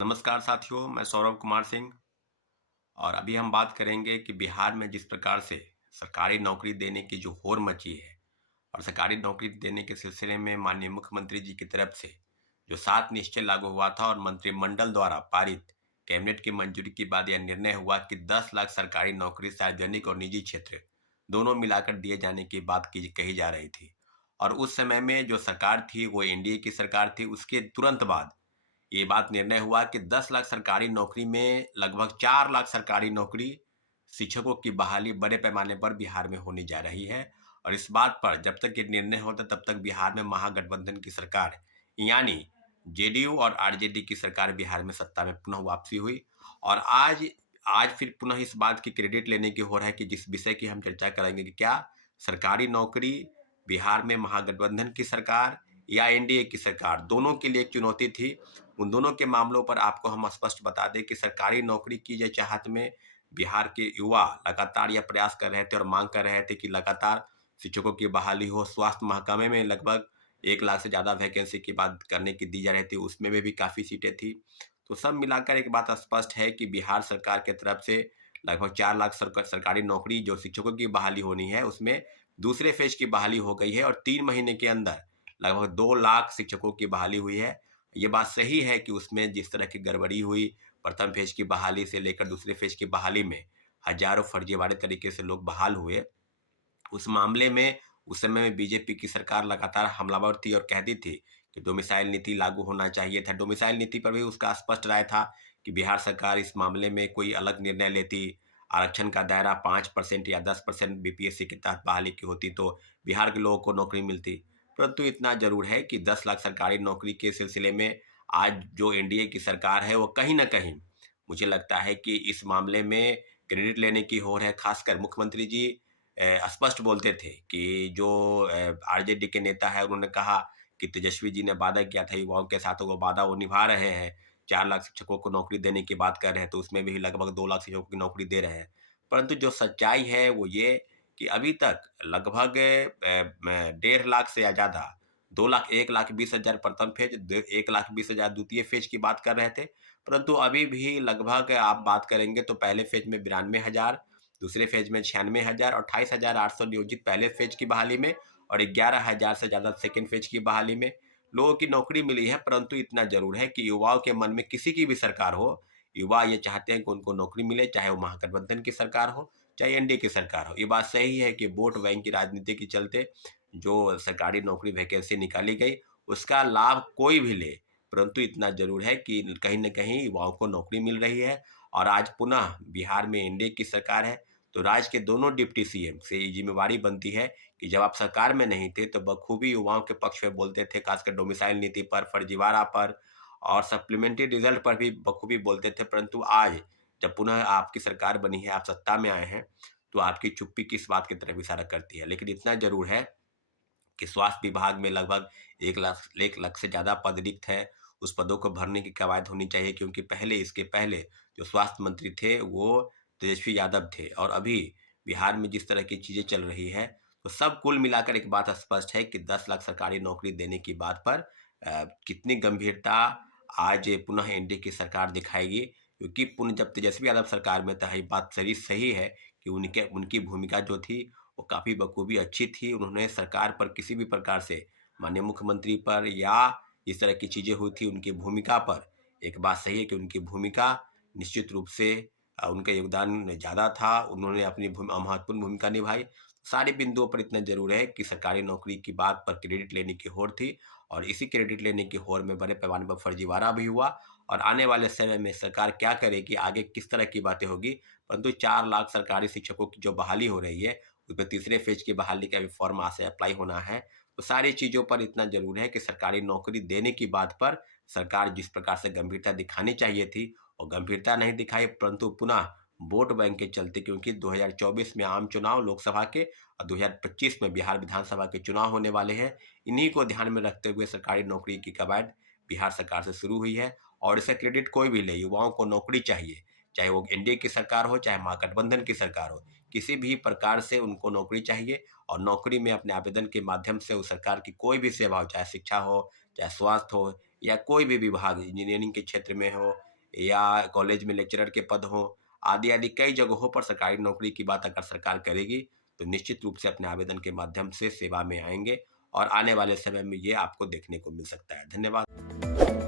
नमस्कार साथियों, मैं सौरभ कुमार सिंह और अभी हम बात करेंगे कि बिहार में जिस प्रकार से सरकारी नौकरी देने की जो होड़ मची है और सरकारी नौकरी देने के सिलसिले में माननीय मुख्यमंत्री जी की तरफ से जो 7 निश्चय लागू हुआ था और मंत्रिमंडल द्वारा पारित कैबिनेट की मंजूरी के बाद यह निर्णय हुआ कि 10 लाख सरकारी नौकरी सार्वजनिक और निजी क्षेत्र दोनों मिलाकर दिए जाने की बात की कही जा रही थी। और उस समय में जो सरकार थी वो एनडीए की सरकार थी। उसके तुरंत बाद ये बात निर्णय हुआ कि 10 लाख सरकारी नौकरी में लगभग 4 लाख सरकारी नौकरी शिक्षकों की बहाली बड़े पैमाने पर बिहार में होने जा रही है। और इस बात पर जब तक ये निर्णय होता तब तक बिहार में महागठबंधन की सरकार यानी जेडीयू और आरजेडी की सरकार बिहार में सत्ता में पुनः वापसी हुई। और आज आज फिर पुनः इस बात की क्रेडिट लेने की हो रहा है कि जिस विषय की हम चर्चा करेंगे कि क्या सरकारी नौकरी बिहार में महागठबंधन की सरकार या एनडीए की सरकार दोनों के लिए एक चुनौती थी। उन दोनों के मामलों पर आपको हम स्पष्ट बता दें कि सरकारी नौकरी की जो चाहत में बिहार के युवा लगातार यह प्रयास कर रहे थे और मांग कर रहे थे कि लगातार शिक्षकों की बहाली हो। स्वास्थ्य महकमे में लगभग 1 लाख से ज़्यादा वैकेंसी की बात करने की दी जा रही थी, उसमें भी काफ़ी सीटें थी। तो सब मिलाकर एक बात स्पष्ट है कि बिहार सरकार की तरफ से लगभग 4 लाख सरकारी नौकरी जो शिक्षकों की बहाली होनी है उसमें दूसरे फेज की बहाली हो गई है और 3 महीने के अंदर लगभग 2 लाख शिक्षकों की बहाली हुई है। ये बात सही है कि उसमें जिस तरह की गड़बड़ी हुई प्रथम फेज की बहाली से लेकर दूसरे फेज की बहाली में हजारों फर्जीवाड़े तरीके से लोग बहाल हुए। उस मामले में उस समय में बीजेपी की सरकार लगातार हमलावर थी और कहती थी कि डोमिसाइल नीति लागू होना चाहिए था। डोमिसाइल नीति पर भी उसका स्पष्ट राय था कि बिहार सरकार इस मामले में कोई अलग निर्णय लेती, आरक्षण का दायरा 5% या 10% बीपीएससी के तहत बहाली की होती तो बिहार के लोगों को नौकरी मिलती। परंतु इतना जरूर है कि 10 लाख सरकारी नौकरी के सिलसिले में आज जो एनडीए की सरकार है वो कहीं ना कहीं मुझे लगता है कि इस मामले में क्रेडिट लेने की होड़ है। खासकर मुख्यमंत्री जी स्पष्ट बोलते थे कि जो आरजेडी के नेता है उन्होंने कहा कि तेजस्वी जी ने वादा किया था युवाओं के साथ, वो वादा वो निभा रहे हैं। 4 लाख शिक्षकों को नौकरी देने की बात कर रहे हैं तो उसमें भी लगभग 2 लाख शिक्षकों की नौकरी दे रहे हैं। परंतु जो सच्चाई है वो ये कि अभी तक लगभग 1.5 लाख से या ज़्यादा 2 लाख 1,20,000 प्रथम फेज, 1,20,000 द्वितीय फेज की बात कर रहे थे। परंतु अभी भी लगभग आप बात करेंगे तो पहले फेज में 92,000, दूसरे फेज में 96,000 और 28,800 नियोजित पहले फेज की बहाली में और 11,000 से ज़्यादा सेकेंड फेज की बहाली में लोगों की नौकरी मिली है। परंतु इतना जरूर है कि युवाओं के मन में किसी की भी सरकार हो, युवा ये चाहते हैं कि उनको नौकरी मिले, चाहे वो महागठबंधन की सरकार हो चाहे एनडीए की सरकार हो। ये बात सही है कि वोट बैंक की राजनीति के चलते जो सरकारी नौकरी वैकेंसी निकाली गई उसका लाभ कोई भी ले, परंतु इतना जरूर है कि कहीं न कहीं युवाओं को नौकरी मिल रही है। और आज पुनः बिहार में एनडीए की सरकार है तो राज्य के दोनों डिप्टी सीएम से ये जिम्मेवारी बनती है कि जब आप सरकार में नहीं थे तो बखूबी युवाओं के पक्ष में बोलते थे, खासकर डोमिसाइल नीति पर, फर्जीवाड़ा पर और सप्लीमेंट्री रिजल्ट पर भी बखूबी बोलते थे। परंतु आज जब पुनः आपकी सरकार बनी है, आप सत्ता में आए हैं, तो आपकी चुप्पी किस बात की तरफ इशारा करती है। लेकिन इतना जरूर है कि स्वास्थ्य विभाग में लगभग 1 लाख से ज़्यादा पद रिक्त है। उस पदों को भरने की कवायद होनी चाहिए क्योंकि इसके पहले जो स्वास्थ्य मंत्री थे वो तेजस्वी यादव थे। और अभी बिहार में जिस तरह की चीज़ें चल रही है तो सब कुल मिलाकर एक बात स्पष्ट है कि 10 लाख सरकारी नौकरी देने की बात पर कितनी गंभीरता आज पुनः एनडीए की सरकार दिखाएगी। क्योंकि पुनः जब तेजस्वी यादव सरकार में था, ये बात सही सही है कि उनकी भूमिका जो थी वो काफ़ी बखूबी अच्छी थी। उन्होंने सरकार पर किसी भी प्रकार से माननीय मुख्यमंत्री पर या इस तरह की चीज़ें हुई थी उनकी भूमिका पर, एक बात सही है कि उनकी भूमिका निश्चित रूप से उनका योगदान ज़्यादा था। उन्होंने अपनी महत्वपूर्ण भूमिका निभाई। सारे बिंदुओं पर इतना ज़रूर है कि सरकारी नौकरी की बात पर क्रेडिट लेने की होड़ थी और इसी क्रेडिट लेने की होड़ में बड़े पैमाने पर फर्जीवाड़ा भी हुआ। और आने वाले समय में सरकार क्या करेगी, आगे किस तरह की बातें होगी, परंतु 4 लाख सरकारी शिक्षकों की जो बहाली हो रही है उसमें तीसरे फेज की बहाली का भी फॉर्म आज से अप्लाई होना है। तो सारी चीज़ों पर इतना ज़रूर है कि सरकारी नौकरी देने की बात पर सरकार जिस प्रकार से गंभीरता दिखानी चाहिए थी वो गंभीरता नहीं दिखाई, परंतु पुनः वोट बैंक के चलते, क्योंकि 2024 में आम चुनाव लोकसभा के और 2025 में बिहार विधानसभा के चुनाव होने वाले हैं। इन्हीं को ध्यान में रखते हुए सरकारी नौकरी की कवायद बिहार सरकार से शुरू हुई है। और इसका क्रेडिट कोई भी ले, युवाओं को नौकरी चाहिए, चाहे वो एनडीए की सरकार हो चाहे महागठबंधन की सरकार हो, किसी भी प्रकार से उनको नौकरी चाहिए। और नौकरी में अपने आवेदन के माध्यम से उस सरकार की कोई भी सेवा हो, चाहे शिक्षा हो, चाहे स्वास्थ्य हो या कोई भी विभाग इंजीनियरिंग के क्षेत्र में हो या कॉलेज में लेक्चरर के पद हों, आदि आदि कई जगहों पर सरकारी नौकरी की बात अगर सरकार करेगी तो निश्चित रूप से अपने आवेदन के माध्यम से सेवा में आएंगे और आने वाले समय में ये आपको देखने को मिल सकता है। धन्यवाद।